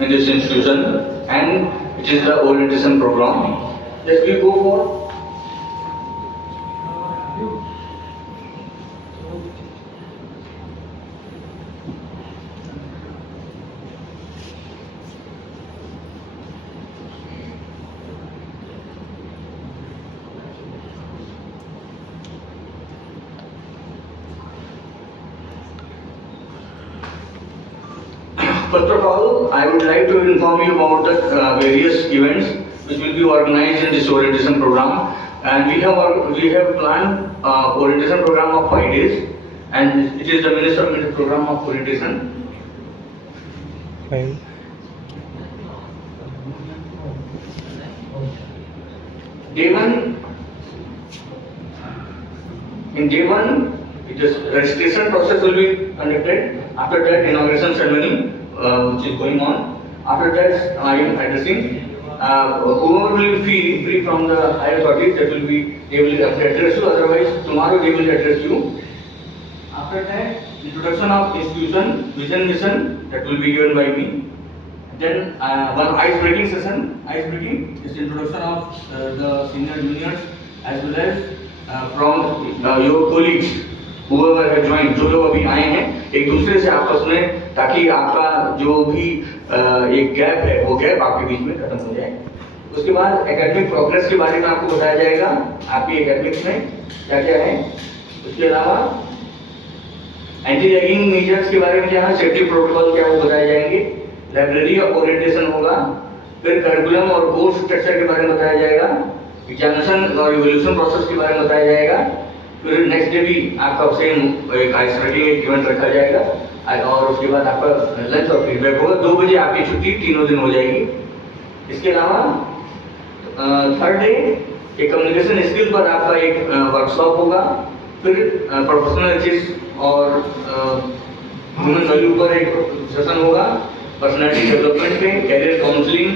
in this institution, and which is the orientation program. Just we go for first of all, I would like to inform you about the various events which will be organized in this orientation program. And we have planned orientation program of 5 days, and it is the Minister program of orientation. Fine. Day one, in day one, the registration process will be conducted. After that, inauguration ceremony, which is going on. After that, I am addressing whoever will be free from the higher authorities. That will be, they will address you. Otherwise, tomorrow they will address you. After that, introduction of institution, vision, mission. That will be given by me. Then one ice breaking session. Ice breaking is introduction of the senior juniors as well as from your colleagues. whoever have joined, जो लोग अभी आए हैं, एक दूसरे से आपस में, ताकि आपका जो भी एक गैप है वो गैप आपके बीच में खत्म हो जाए। उसके बाद एकेडमिक प्रोग्रेस के बारे में आपको बताया जाएगा, आपकी एकेडमिक्स में क्या क्या है। उसके अलावा एंटी रैगिंग मेजर्स के बारे में क्या है, सेफ्टी प्रोटोकॉल क्या वो बताए जाएंगे। लाइब्रेरी ऑफ ओरिएंटेशन होगा, फिर करिकुलम और कोर्स स्ट्रक्चर के बारे में बताया जाएगा, एग्जामिनेशन और इवोल्यूशन प्रोसेस के बारे में बताया जाएगा। फिर नेक्स्ट डे भी आपका सेम एक आइसोलेटिंग इवेंट रखा जाएगा और उसके बाद आपका लंच और फीडबैक होगा। 2 बजे आपकी छुट्टी तीनों दिन हो जाएगी। इसके अलावा थर्ड डे एक कम्युनिकेशन स्किल पर आपका एक वर्कशॉप होगा। फिर प्रोफेशनल एथिक्स और ह्यूमन वैल्यू पर एक सेशन होगा। पर्सनालिटी डेवलपमेंट पे career counselling,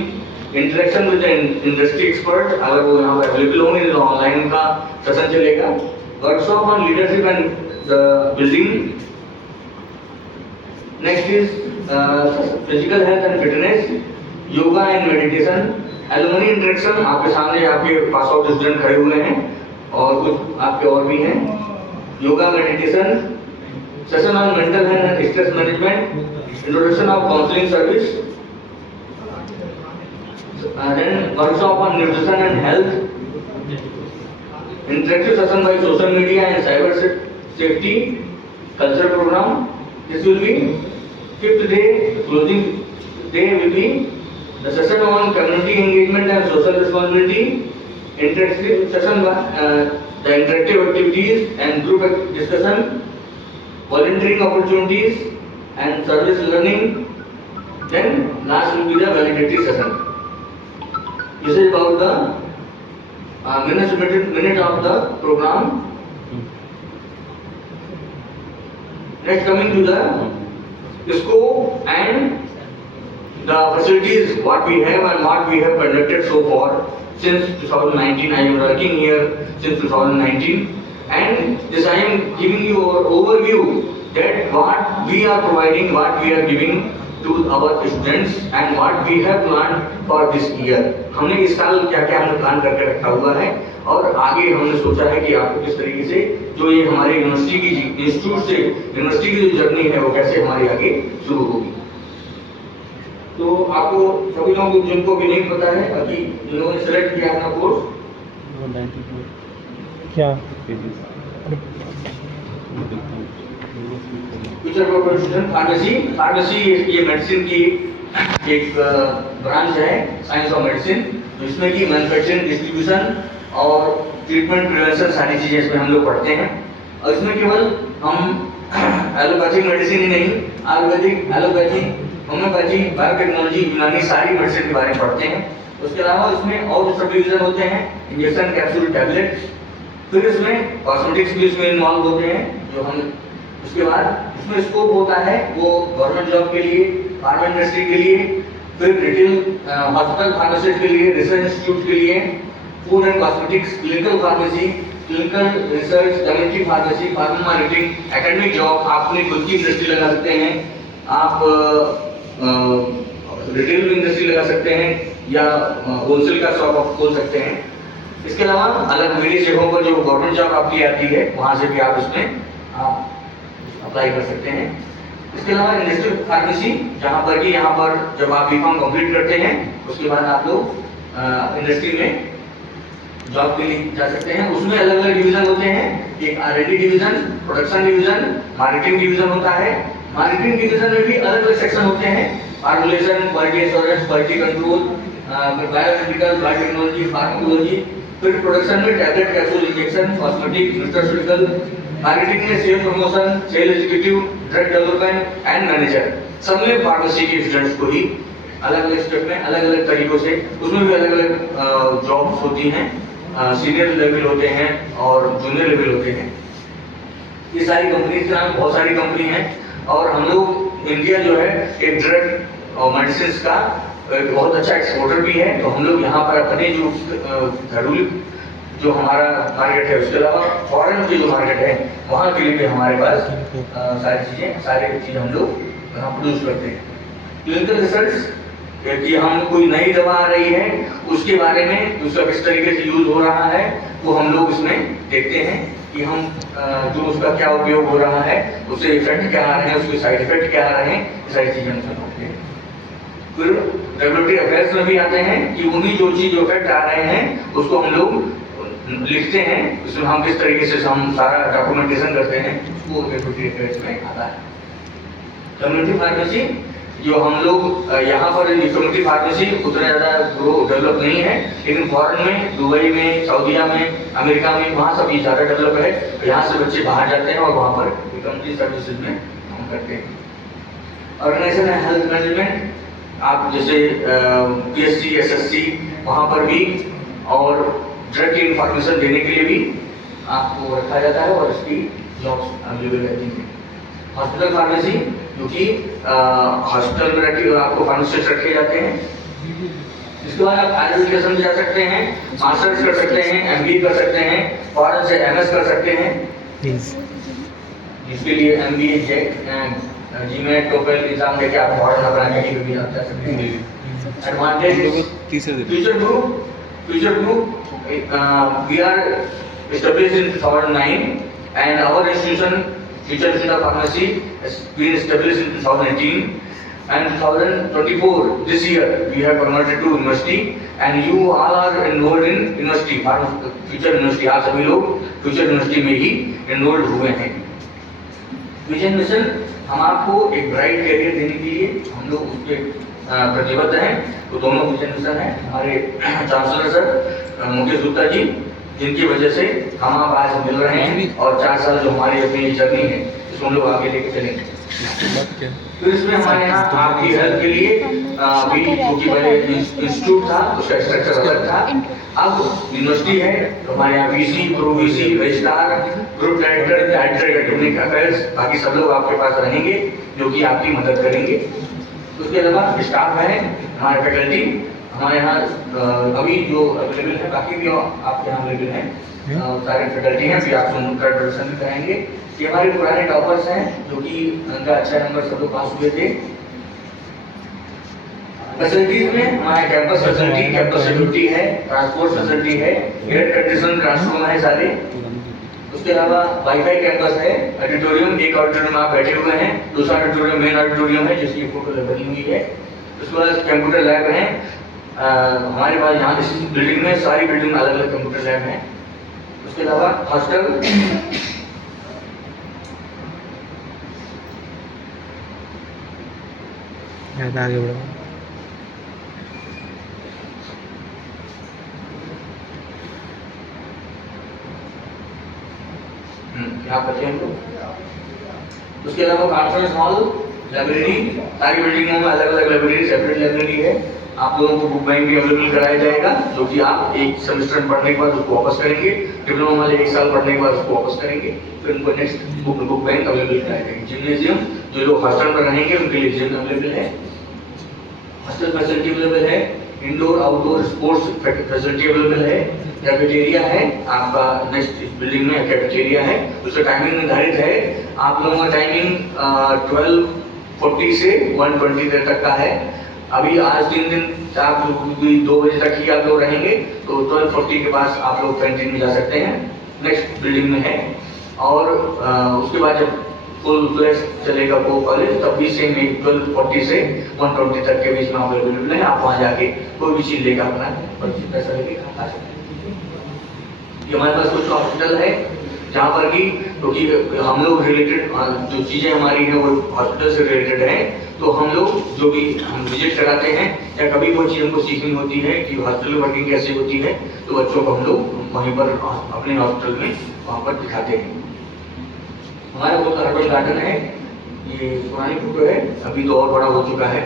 interaction with industry expert, अगर वो यहाँ पर अवेलेबल होंगे तो ऑनलाइन का सेशन चलेगा। Workshop on leadership and building. Next is physical health and fitness, yoga and meditation, alumni interaction, आपके सामने आपके पास आउट स्टूडेंट खड़े हुए हैं और कुछ आपके और भी हैं। Yoga meditation, session on mental health and stress management, introduction of counselling service, then workshop on nutrition and health, interactive session by social media and cyber safety, culture program. This will be 5th day. Closing day will be the session on community engagement and social responsibility, interactive session by the interactive activities and group discussion, volunteering opportunities and service learning. Then last will be the validatory session. This is about the minute of the program. Next, coming to the scope and the facilities, what we have and what we have conducted so far since 2019. I am working here since 2019, and this I am giving you an overview that what we are providing, what we are giving to our students and what we have planned for this year. हमने इस साल क्या क्या हमने plan करके रखा हुआ है और आगे हमने सोचा है कि आपको किस तरीके से जो ये हमारे यूनिवर्सिटी की इंस्टीट्यूट से यूनिवर्सिटी की जो जर्नी है वो कैसे हमारी आगे शुरू होगी। तो आपको सभी लोगों को जिनको भी नहीं पता है, अभी जिन लोगों ने सेलेक्ट किया अपना कोर्स क्या फ्यूचर प्रोफेशन फार्मेसी ये मेडिसिन की एक ब्रांच है, साइंस ऑफ मेडिसिन, जिसमें कि मैन्युफैक्चरिंग, डिस्ट्रीब्यूशन और ट्रीटमेंट, प्रिवेंशन सारी चीजें इसमें हम लोग पढ़ते हैं। और इसमें केवल हम एलोपैथिक मेडिसिन ही नहीं, आयुर्वेदिक, एलोपैथी, होम्योपैथी, बायोटेक्नोलॉजी, यूनानी सारी मेडिसिन के बारे में पढ़ते हैं। उसके अलावा इसमें और सब डिवीजन होते हैं, इंजेक्शन, कैप्सूल, टैबलेट। फिर इसमें कॉस्मेटिक्स भी इसमें इन्वॉल्व होते हैं जो हम। उसके बाद इसमें स्कोप होता है वो गवर्नमेंट जॉब के लिए, फार्मा इंडस्ट्री के लिए, फिर रिटेल हॉस्पिटल फार्मासिस्ट के लिए, रिसर्च इंस्टीट्यूट के लिए, food and cosmetics, clinical pharmacy, clinical research, community pharmacy, pharma marketing, academic job, आप अपनी खुद की इंडस्ट्री लगा सकते हैं। आप रिटेल इंडस्ट्री लगा सकते हैं या होलसेल का शॉप आप खोल सकते हैं। इसके अलावा अलग वेरियस जगहों पर जो गवर्नमेंट जॉब आपकी आती है वहाँ से भी आप उसमें आप अप्लाई कर सकते हैं। इसके अलावा इंडस्ट्रियल फार्मेसी, जहाँ पर कि यहाँ पर जब आप बीकॉम कंप्लीट करते हैं उसके बाद आप लोग इंडस्ट्री में जॉब के लिए जा सकते हैं। उसमें अलग अलग डिवीजन होते हैं, एक R&D division, production division, marketing division होता है। मार्केटिंग डिवीजन में भी अलग अलग सेक्शन होते हैं, formulation, quality assurance, quality control, biomedical, biotechnology, pharmacology. फिर प्रोडक्शन में tablet, capsule, injection, cosmetic, nutraceutical. Marketing में sale promotion, sale executive, drug development and manager. सब में फार्मेसी के स्टूडेंट्स को ही अलग अलग स्टेप में अलग अलग तरीकों से, उसमें भी अलग अलग जॉब्स होती हैं, सीनियर लेवल होते हैं और जूनियर लेवल होते हैं। ये सारी कंपनी के नाम, बहुत सारी कंपनी हैं और हम लोग इंडिया जो है एक ड्रग और मेडिसिन का एक बहुत अच्छा एक्सपोर्टर भी है। तो हम लोग यहाँ पर अपने जो घरेलू जो हमारा मार्केट है, उसके अलावा फॉरेन की जो मार्केट है वहाँ के लिए भी हमारे पास सारी चीज़ हम लोग यहाँ प्रोड्यूस करते हैं। क्लिनिकल रिसर्च कि हम कोई नई दवा आ रही है उसके बारे में, उसका किस तरीके से यूज हो रहा है, वो हम लोग इसमें देखते हैं कि हम जो उसका क्या उपयोग हो रहा है, उससे इफेक्ट क्या आ रहे हैं, उसके साइड इफेक्ट क्या आ रहे हैं, ये सारी चीजें हम समझते हैं। फिर रेगुलेटरी अफेयर्स में भी आते हैं कि उन्हीं जो चीज जो इफेक्ट आ रहे हैं उसको हम लोग लिखते हैं, उसमें हम किस तरीके से हम सारा डॉक्यूमेंटेशन करते हैं, वो रेगुलेटरी अफेयर्स में आता है। कम्युनिटी फार्मेसी जो हम लोग यहाँ पर कम्युनिटी फार्मेसी उतना ज़्यादा डेवलप नहीं है, लेकिन फॉरेन में, दुबई में, सऊदीया में, अमेरिका में, वहाँ सब ये ज़्यादा डेवलप है। यहाँ से बच्चे बाहर जाते हैं और वहाँ पर कम्युनिटी सर्विसेज में काम करते हैं। ऑर्गेनाइजेशन है हेल्थ मैनेजमेंट, आप जैसे PSC, SSC वहाँ पर भी, और ड्रग की इंफॉर्मेशन देने के लिए भी आपको रखा जाता है और इसकी जॉब्स अवेलेबल रहती हैं। हॉस्पिटल फार्मेसी, जो कि हॉस्पिटल में रखे आपको फार्मासिस्ट रखे जाते हैं। इसके बाद आप हायर एजुकेशन में जा सकते हैं, मास्टर्स कर सकते हैं, MBA कर सकते हैं, फॉरेन से MS कर सकते हैं, जिसके लिए MBA, GMAT, TOEFL एग्जाम देके आप फॉरेन अपना कहीं भी जा सकते हैं। Advantage future group we are established in 2009 and our institution Future Institute of Pharmacy has been established in 2018 and 2024 this year we have converted to university and you all are enrolled in university, Future University। आप सभी लोग Future University में ही enrolled हुए हैं। Vision mission, हम आपको एक bright career देने के लिए हम लोग उस पर प्रतिबद्ध हैं। तो दोनों विजन मिशन है हमारे चांसलर सर मुकेश गुप्ता जी, जिनकी वजह से हम आप आज मिल रहे हैं और 4 साल जो हमारी अपनी जर्नी है इसको हम लोग आगे लेके चलेंगे। तो इसमें हमारे यहाँ आपकी हेल्प के लिए भी, क्योंकि पहले इंस्टीट्यूट था उसका स्ट्रक्चर अलग था, अब यूनिवर्सिटी है तो हमारे यहाँ VC, pro VC, registrar, group director, director technique affairs, बाकी सब लोग आपके पास रहेंगे जो कि आपकी मदद करेंगे। उसके अलावा स्टाफ है, हमारे फैकल्टी हमारे यहाँ अभी जो अवेलेबल है, बाकी भी आपके यहाँ अवेलेबल हैं, सारे फैकल्टी हैं, फिर आप उनका इंट्रोडक्शन भी कराएंगे। ये हमारे पुराने टॉपर्स हैं जो कि उनका अच्छा नंबर सब लोग पास हुए थे। फैसिलिटीज में हमारे कैंपस फैसिलिटी, कैंपस सिक्योरिटी है, ट्रांसपोर्ट फैसिलिटी है, एयर कंडीशन क्लासरूम है सारे। उसके अलावा वाईफाई कैंपस है, ऑडिटोरियम, एक ऑडिटोरियम आप बैठे हुए हैं, दूसरा ऑडिटोरियम मेन ऑडिटोरियम है जिसकी फोटो बनी हुई है। उसके बाद कंप्यूटर लैब है, हमारे पास यहाँ इस बिल्डिंग में, सारी बिल्डिंग में अलग अलग कंप्यूटर लैब है। उसके अलावा हॉस्टल, आगे बढ़ो। यहाँ पर थे हम लोग। उसके अलावा कॉन्फ्रेंस हॉल, लाइब्रेरी, सारी बिल्डिंगों में अलग अलग लाइब्रेरी, सेपरेट लाइब्रेरी है। आप लोगों को बुक बैंक भी अवेलेबल कराया जाएगा, जो कि आप एक सेमेस्टर पढ़ने के बाद उसको वापस करेंगे, डिप्लोमा वाले 1 साल पढ़ने के बाद उसको वापस करेंगे, फिर उनको नेक्स्ट बुक बैंक अवेलेबल कराया जाएगा। जिम्नेजियम, जो लोग हॉस्टल में रहेंगे उनके लिए जिम अवेलेबल है, हॉस्टल फैसिलिटी अवेलेबल है, indoor outdoor sports facility available है, कैफेटेरिया है, आपका नेक्स्ट बिल्डिंग में कैफेटेरिया है, उसका टाइमिंग निर्धारित है। आप लोगों का टाइमिंग 12:40 से 1:20 तक का है। अभी आज 3 दिन आप 2 बजे तक ही आप लोग रहेंगे, तो 12:40 के पास आप लोग कैंटीन में जा सकते हैं, नेक्स्ट बिल्डिंग में है। और उसके बाद जब फुल फ्लैश चलेगा वो कॉलेज, तब भी सेम 12:40 से 1:20 तक के बीच में अवेलेबल है। आप वहाँ जाके कोई भी चीज़ लेकर अपना पैसा लेके खा सकते हैं। ये हमारे पास कुछ हॉस्पिटल है जहाँ पर कि क्योंकि हम लोग रिलेटेड जो चीज़ें हमारी हैं वो हॉस्पिटल से रिलेटेड हैं, तो हम लोग जो भी हम विजिट कराते हैं या कभी कोई चीज़ हमको सीखनी होती है कि हॉस्पिटल वर्किंग कैसे होती है, तो बच्चों को हम लोग वहीं पर अपने हॉस्पिटल में वहाँ पर दिखाते हैं। हमारा बहुत हर्बल गार्डन है, ये पुरानी फोटो है, अभी तो और बड़ा हो चुका है।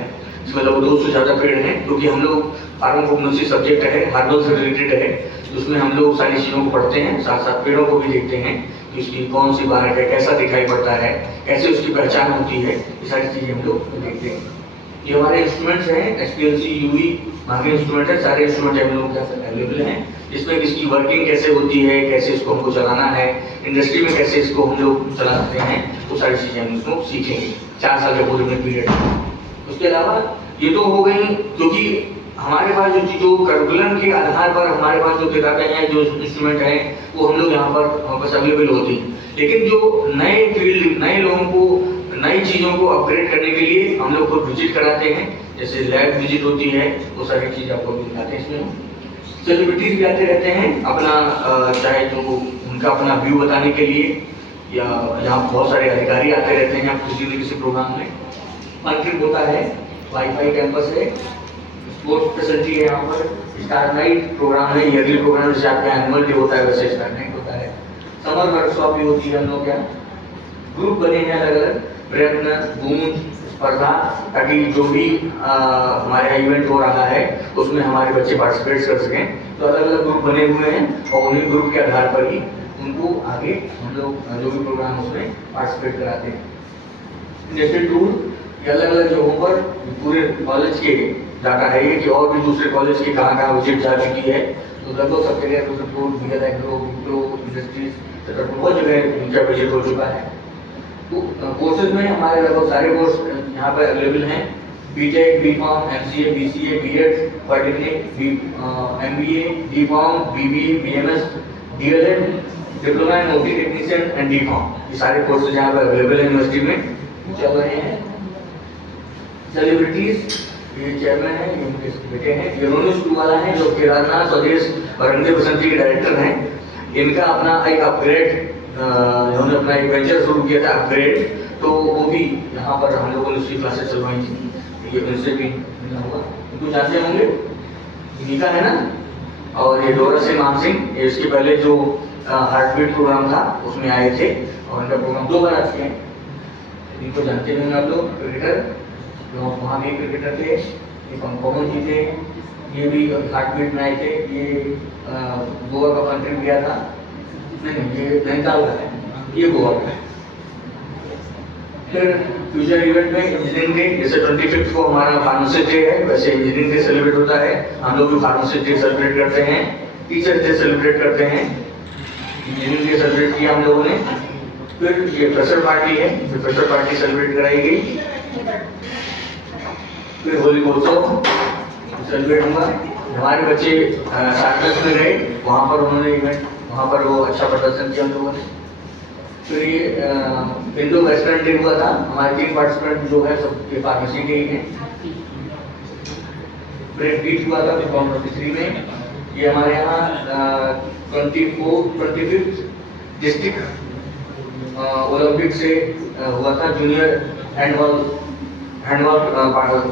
इसमें लगभग 200 से ज़्यादा पेड़ हैं, क्योंकि हम लोग फार्माकोग्नोसी सब्जेक्ट है, हर्बल से रिलेटेड है, उसमें हम लोग सारी चीज़ों को पढ़ते हैं, साथ साथ पेड़ों को भी देखते हैं कि उसकी कौन सी बाहर है, कैसा दिखाई पड़ता है, कैसे उसकी पहचान होती है, ये सारी चीज़ें हम लोग देखते हैं। ये हमारे इंस्ट्रूमेंट्स हैं, SPLC, UE, बाकी इंस्ट्रूमेंट है, सारे इंस्ट्रूमेंट हम लोग के पास अवेलेबल हैं, जिसमें इसकी वर्किंग कैसे होती है, कैसे इसको हमको चलाना है, इंडस्ट्री में कैसे इसको हम लोग चला सकते हैं, वो सारी चीज़ें हम इसको सीखेंगे 4 साल के पूरे में पीरियड में। उसके अलावा ये तो हो गई, क्योंकि हमारे पास जो करिकुलम के आधार पर हमारे पास जो किताबें हैं, जो इंस्ट्रूमेंट हैं, वो हम लोग यहाँ पर वापस अवेलेबल होती हैं। लेकिन जो नए फील्ड, नए लोगों को नई चीज़ों को अपग्रेड करने के लिए हम लोग को विजिट कराते हैं, जैसे लैब विजिट होती है, वो सारी चीज़ आपको दिखाते हैं। इसमें सेलिब्रिटीज भी आते रहते हैं अपना चाहे जो उनका अपना व्यू बताने के लिए, या यहाँ बहुत सारे अधिकारी आते रहते हैं किसी न किसी प्रोग्राम में। फन होता है, वाईफाई कैंपस है, स्पोर्ट्स फैसिलिटी है, यहाँ पर स्टार नाइट प्रोग्राम है, ईयरली प्रोग्राम जैसे आपका एनुअल डे होता है वैसे स्टार नाइट होता है। समर वर्कशॉप भी होती है, हम लोग क्या ग्रुप बने हैं अलग अलग, प्रयत्न, गूंज, स्पर्धा, ताकि जो भी हमारे यहाँ इवेंट हो रहा है उसमें हमारे बच्चे पार्टिसिपेट कर सकें। तो अलग अलग ग्रुप बने हुए हैं और उन्हीं ग्रुप के आधार पर ही उनको आगे हम लोग जो भी प्रोग्राम उसमें पार्टिसिपेट कराते हैं। जैसे टूर ये अलग अलग जगहों पर पूरे कॉलेज के डाटा है ये कि और भी दूसरे कॉलेज के कहाँ विजिट जा चुकी है, तो लगभग सब जगह इंडस्ट्रीज बहुत जगह उनका विजिट हो चुका है। तो कोर्सेज में हमारे लगभग सारे कोर्स यहाँ पर अवेलेबल हैं, BTech, BCom, MCA, BCA, B.Ed, polytechnic, MBA, D.Com, BBA, BMS, DLED, diploma in OT technician and D.Com, ये सारे कोर्सेज यहाँ पर अवेलेबल है यूनिवर्सिटी में चल रहे हैं। सेलिब्रिटीज, ये चेयरमैन है, ये उनके बेटे हैं, ये रोनू स्कूल वाला है जो केदारनाथ स्वदेश और रंगदेव बसंती के डायरेक्टर हैं। इनका अपना एक अपग्रेड, इन्होंने अपना एक वेंचर शुरू किया था अपग्रेड, तो वो भी यहाँ पर हम लोगों ने उसकी क्लासेस चलवाई थी। ये उनसे भी मिला होगा, इनको जानते होंगे, नीका है ना, और ये डोरा सिंह मान सिंह, ये इसके पहले जो हार्टबीट प्रोग्राम था उसमें आए थे और इनका प्रोग्राम 2 बार आ चुके हैं। इनको जानते होंगे आप लोग, क्रिकेटर, तो वहाँ भी क्रिकेटर थे, ये पवन जी थे, ये भी हार्टबीट में आए थे, ये गोवा का फंड किया था, नहीं ये नैनीताल का है, ये गोवा का है। फिर फ्यूचर इवेंट में इंजीनियरिंग डे, जैसे 25 को हमारा फार्मासिस्ट डे है, वैसे इंजीनियरिंग डे सेलिब्रेट होता है, हम लोग भी फार्मासिस्ट डे सेलिब्रेट करते हैं, टीचर्स डे सेलिब्रेट करते हैं, इंजीनियरिंग डे सेलिब्रेट किया हम लोगों ने। फिर ये फ्रेशर पार्टी है, फिर फ्रेशर पार्टी सेलिब्रेट कराई गई। फिर होली महोत्सव सेलिब्रेट हुआ, हमारे बच्चे सार्कस में गए, वहाँ पर उन्होंने इवेंट, वहाँ पर वो अच्छा प्रदर्शन किया हम लोगों ने। फिर ये इंडो वेस्टर्न डे हुआ था, हमारे 3 पार्टिसिपेंट जो है सब ये फार्मेसी के ही हैं। ब्रेक बीट हुआ था 2023 में, ये हमारे यहाँ 25th डिस्ट्रिक्ट ओलंपिक से हुआ था, जूनियर हैंडबॉल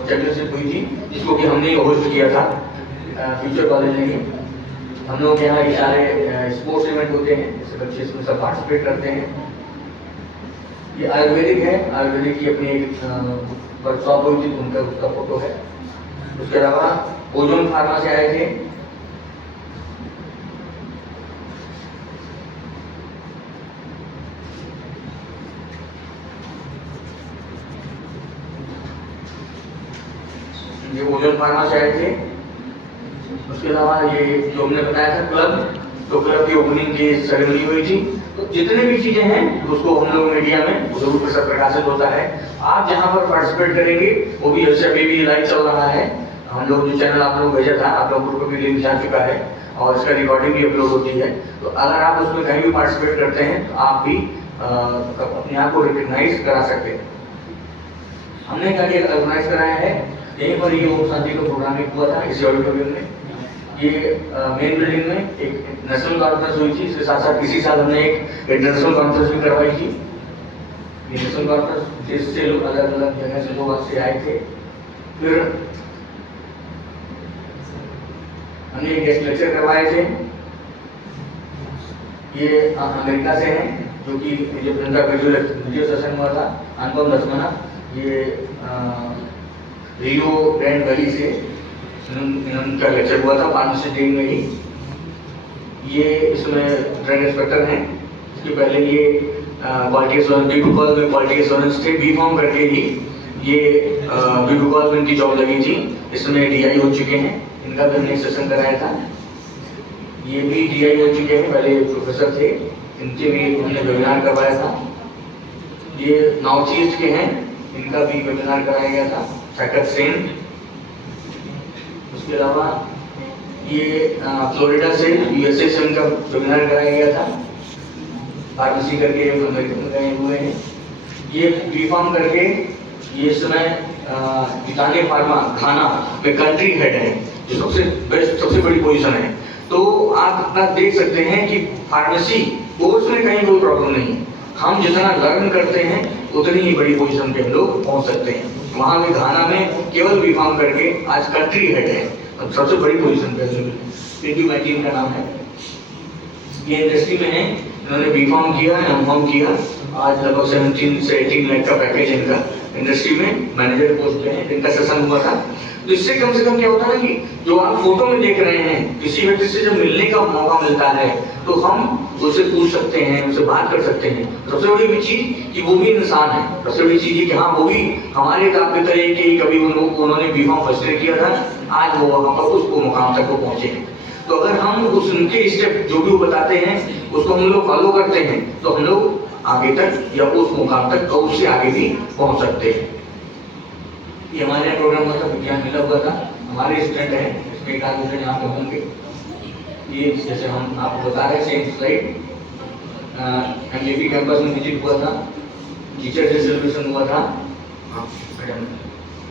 चैंपियनशिप हुई थी, जिसको कि हमने होस्ट किया था फ्यूचर कॉलेज ने ही। हम लोग के यहाँ ये सारे स्पोर्ट्स इवेंट होते हैं, जैसे बच्चे इसमें सब पार्टिसिपेट करते हैं। ये आयुर्वेदिक है, आयुर्वेदिक की अपनी एक वर्कशॉप हुई थी, उनका उसका फोटो है। उसके अलावा ओजोन फार्मा से आए थे, ये ओजोन फार्मा से आए थे। उसके अलावा ये जो हमने बताया था क्लब, तो क्लब की ओपनिंग की सेरेमनी हुई थी, तो जितने भी चीजें हैं उसको हम लोग मीडिया में जरूर प्रसार प्रकाशित होता है। आप जहाँ पर पार्टिसिपेट करेंगे वो भी, जैसे अभी भी लाइव चल रहा है, हम लोग जो चैनल आप लोग भेजा था आप लोगों को भी लिंक जा चुका है और इसका रिकॉर्डिंग भी अपलोड होती है। तो अगर आप उसमें कहीं भी पार्टिसिपेट करते हैं तो आप भी अपने आप को रिकग्नाइज करा सकते हैं। हमने क्या क्या ऑर्गेनाइज कराया है, यहीं पर ये ओम शांति का प्रोग्राम एक हुआ था इसी ऑडिटोरियम में। ये मेन बिल्डिंग में एक नेशनल कॉन्फ्रेंस हुई थी, इसके साथ साथ इसी साल हमने एक इंटरनेशनल कॉन्फ्रेंस भी करवाई थी। ये नेशनल कॉन्फ्रेंस देश से लोग, अलग अलग जगह से लोग से आए थे। फिर हमने गेस्ट लेक्चर करवाए थे, ये अमेरिका से हैं, जो कि जो उनका वीडियो सेशन हुआ था, अनुपम लक्ष्मणा, ये रियो ग्रैंड वैली से उनका लेक्चर हुआ था फार्मेसी टीम में ही। ये इसमें ड्रग इंस्पेक्टर हैं, इसके पहले ये क्वालिटी एश्योरेंस, बीबीकॉल में क्वालिटी एश्योरेंस थे, बी फॉर्म करके ही ये बीबीकॉल में इनकी जॉब लगी थी, इसमें DI हो चुके हैं, इनका भी हमने सेशन कराया था। ये भी DI हो चुके हैं, पहले प्रोफेसर थे, इनके भी हमने वेबिनार करवाया था। ये नॉर्थ ईस्ट के हैं, इनका भी वेबिनार कराया गया था, साकत सेन। उसके अलावा ये फ्लोरिडा से, USA से उनका वेबिनार कराया गया था, फार्मेसी करके अमेरिका में गए हुए हैं। ये बी फॉर्म करके ये इस समय बिताने फार्मा खाना में कंट्री हेड है, जो सबसे बेस्ट, सबसे बड़ी पोजीशन है। तो आप अपना देख सकते हैं कि फार्मेसी कोर्स में कहीं कोई प्रॉब्लम नहीं, हम जितना लर्न करते हैं उतनी ही बड़ी पोजीशन पे हम लोग पहुंच सकते हैं। वहाँ भी घाना में केवल बी फॉर्म करके आज कंट्री हेड है, सबसे बड़ी पोजीशन पे प्रीति मैटी इनका नाम है। ये इंडस्ट्री में है, इन्होंने बी फॉर्म किया है, एम फॉर्म किया, आज लगभग 17 से 18 लाख का पैकेज इनका इंडस्ट्री में मैनेजर पोस्ट पे है। इनका सेशन हुआ था। तो इससे कम से कम क्या होता है ना कि जो आप फोटो में देख रहे हैं, किसी व्यक्ति से जब मिलने का मौका मिलता है तो हम उससे पूछ सकते हैं, उससे बात कर सकते हैं। सबसे बड़ी चीज कि वो भी इंसान है, सबसे बड़ी चीज है कि हाँ वो भी हमारे आपके तरह के कभी उन्होंने बी फॉर्म फर्स्ट ईयर किया था, आज वो वहाँ पर उसको मुकाम तक वो पहुंचे हैं। तो अगर हम उस उनके स्टेप जो भी वो बताते हैं उसको हम लोग फॉलो करते हैं तो हम लोग आगे तक या उस मुकाम तक और उससे आगे भी पहुंच सकते हैं। ये हमारे यहाँ प्रोग्राम हुआ था, विज्ञान मेला हुआ था, हमारे स्टूडेंट हैं, इसमें एक आध यहाँ पे होंगे। ये जैसे हम आपको बता रहे हैं सेम स्लाइड, MJP कैंपस में विजिट हुआ था, टीचर डे सेलिब्रेशन हुआ था।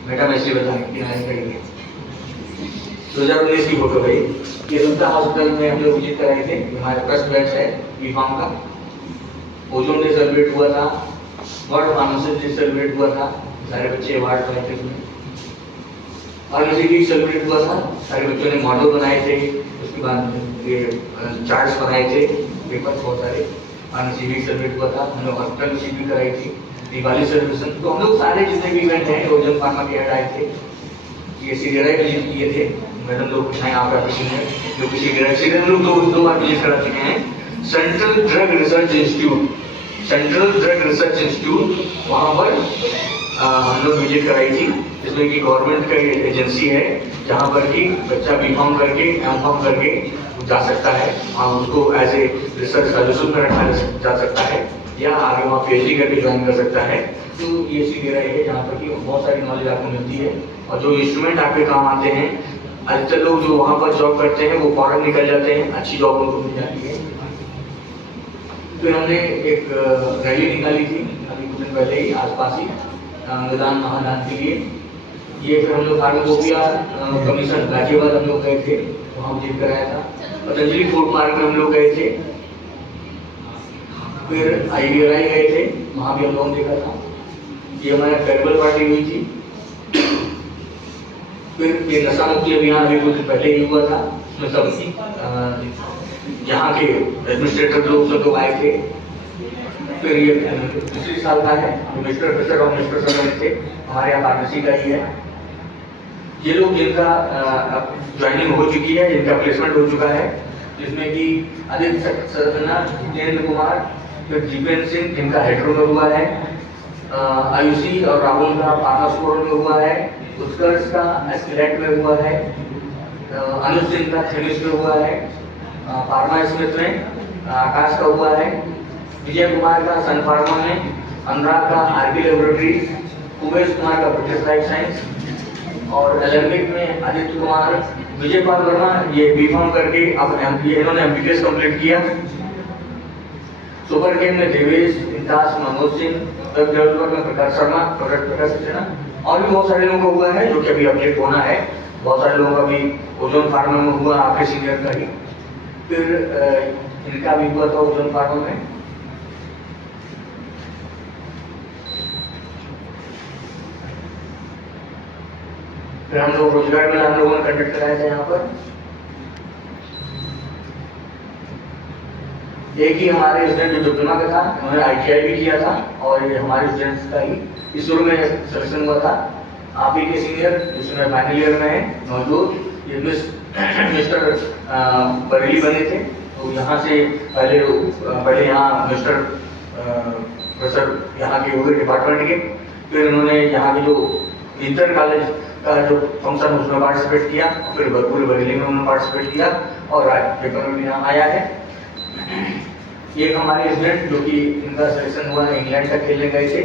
मैडम ऐसे बताएंगे 2019 की फोटो है ये, दुमका हॉस्पिटल में हम लोग विजिट कराए थे, हमारे फर्स्ट बैच है बी फॉर्म का। ओजोन डे सेलिब्रेट हुआ था, वर्ल्ड फार्मासिस्ट डे सेलिब्रेट हुआ था, सारे बच्चे अवार्ड पाए थे उसमें। फार्मेसी वीक सेलिब्रेट हुआ था, सारे बच्चों ने मॉडल बनाए थे, उसके बाद ये चार्ट्स बनाए थे, पेपर बहुत सारे। फार्मेसी वीक सेलिब्रेट हुआ था, हम लोग हॉस्पिटल विजिट भी कराई थी, दिवाली सेलिब्रेशन। तो हम लोग सारे जितने भी इवेंट हैं, ओजोन फार्मा के हेड आए थे, ये CDRI विजिट किए थे, मैडम लोग कुछ हैं आपका क्वेश्चन है जो किसी CDRI लोग दो बार विजिट करा चुके हैं। Central drug research institute, central drug research institute, वहाँ पर हम लोग विजिट कराई थी, जिसमें कि गवर्नमेंट का एजेंसी है जहाँ पर कि बच्चा बी फॉर्म करके एम फॉर्म करके जा सकता है, वहाँ उसको एज ए रिसर्च फेलोशिप में रखा जा सकता है या आगे वहाँ PhD करके ज्वाइन कर सकता है। तो ये CDRI है जहाँ पर कि बहुत सारी नॉलेज आपको मिलती है और जो इंस्ट्रूमेंट आपके काम आते हैं। अधिकतर लोग जो वहाँ पर जॉब करते हैं वो फॉरेन निकल जाते हैं, अच्छी जॉब उनको मिल जाती है। फिर हमने एक रैली निकाली थी अभी कुछ दिन पहले ही आसपास ही, अंगदान महादान के लिए। ये फिर हम लोग फार्माकोपिया कमीशन गाजियाबाद हम लोग गए थे, वहाँ विजिट कराया था। पतंजलि फूड पार्क में हम लोग गए थे, फिर IDRI गए थे, वहाँ भी हम लोगों ने देखा था। ये हमारा फेयरवेल पार्टी हुई थी। फिर ये नशा मुक्ति अभियान अभी कुछ पहले ही हुआ था, उसमें सब यहाँ के एडमिनिस्ट्रेटर लोग सब लोग आए थे। फिर ये दूसरी साल का है, मिस्टर प्रेशर और मिस्टर सर थे, हमारे यहाँ फार्मेसी का ही है। ये लोग जिनका ज्वाइनिंग हो चुकी है, जिनका प्लेसमेंट हो चुका है, जिसमें कि आदित्य सरना, जितेंद्र कुमार, फिर जीपेंद्र सिंह जिनका हेड्रो में हुआ है, आयुषी और राहुल का फार्मास्कोर में हुआ है, उत्कर्ष का एस्केलेट में हुआ है, अनुज सिंह का थेनिस में हुआ है, फार्मा स्मिथ में आकाश का हुआ है, विजय कुमार का सन फार्मा में, अनुराग का आरबी लेबोरेटरीज, उमेश कुमार का ब्रिटिश लाइफ साइंस और एलेम्बिक में आदित्य कुमार, विजय पाल वर्मा ये बीफार्म करके अब इन्होंने एमबीबीएस कंप्लीट किया। सुपर गेम में देवेश, इंताज, मनोज सिंह, वेब डेवलपर में प्रकाश शर्मा, प्रकाश सिन्हा और भी बहुत सारे लोगों का हुआ है जो कि अभी अपडेट होना है। बहुत सारे लोगों का भी ओजोन फार्मा में हुआ, आपके सीनियर का ही, फिर इनका भी हुआ था ओजोन फार्मा में। फिर हम लोग रोजगार मेला हम लोगों ने कंडक्ट कराया था यहाँ पर। एक ही हमारे स्टूडेंट जो डिप्लोमा का था, उन्होंने ITI भी किया था और ये हमारे स्टूडेंट्स का ही इसरो में सिलेक्शन हुआ था। आप ही के सीनियर जिसमें फाइनल ईयर में है मौजूद, ये मिस्टर बरेली बने थे। तो यहाँ से पहले यहाँ मिस्टर प्रोफेसर यहाँ के हुए डिपार्टमेंट के, फिर उन्होंने यहाँ के जो इंटर कॉलेज का जो फंक्शन उसमें पार्टिसिपेट किया, फिर पूरे बरेली में उन्होंने पार्टिसिपेट किया और आज पेपर में भी यहाँ आया है। ये हमारे स्टूडेंट जो कि इनका सिलेक्शन हुआ है, इंग्लैंड तक खेलने गए थे।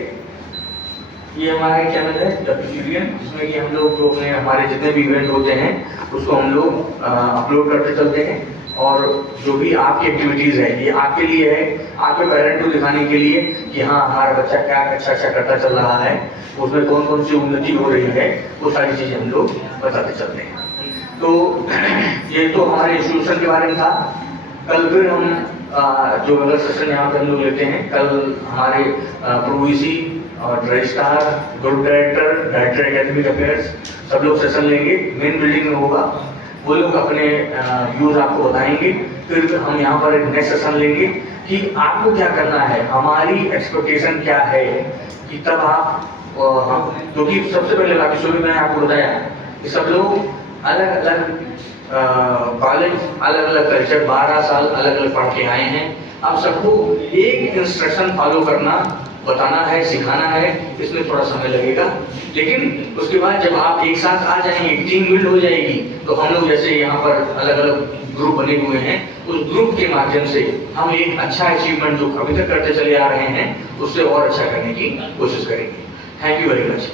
ये हमारा एक चैनल है द पिक्यूरियन, जिसमें कि हम लोग जो अपने हमारे जितने भी इवेंट होते हैं उसको हम लोग अपलोड करते चलते हैं। और जो भी आपकी एक्टिविटीज़ है ये आपके लिए है, आपके पेरेंट को दिखाने के लिए कि हाँ हमारा बच्चा क्या अच्छा करता चल रहा है, उसमें कौन कौन सी उन्नति हो रही है, वो सारी चीज़ें हम लोग बताते चलते हैं। तो ये तो हमारे इंस्टीट्यूशन के बारे में था। कल फिर हम जो अगला सेशन यहाँ पे हम लोग लेते हैं, कल हमारे प्रोवीसी और registrar, group director, director academic affairs सब लोग सेशन लेंगे, मेन बिल्डिंग में होगा। वो लोग अपने व्यूज आपको बताएंगे। फिर हम यहाँ पर एक नेक्स्ट सेशन लेंगे कि आपको क्या करना है, हमारी एक्सपेक्टेशन क्या है, कि तब आप क्योंकि सबसे पहले बाकी शुरू में मैंने आपको बताया कि सब लोग अलग अलग कॉलेज, अलग अलग कल्चर, 12 साल अलग अलग पढ़ के आए हैं। अब सबको एक इंस्ट्रक्शन फॉलो करना, बताना है, सिखाना है, इसमें थोड़ा समय लगेगा। लेकिन उसके बाद जब आप एक साथ आ जाएंगे, टीम बिल्ड हो जाएगी, तो हम लोग जैसे यहाँ पर अलग अलग ग्रुप बने हुए हैं, उस ग्रुप के माध्यम से हम एक अच्छा अचीवमेंट जो अभी तक करते चले आ रहे हैं उससे और अच्छा करने की कोशिश करेंगे। Thank you very much.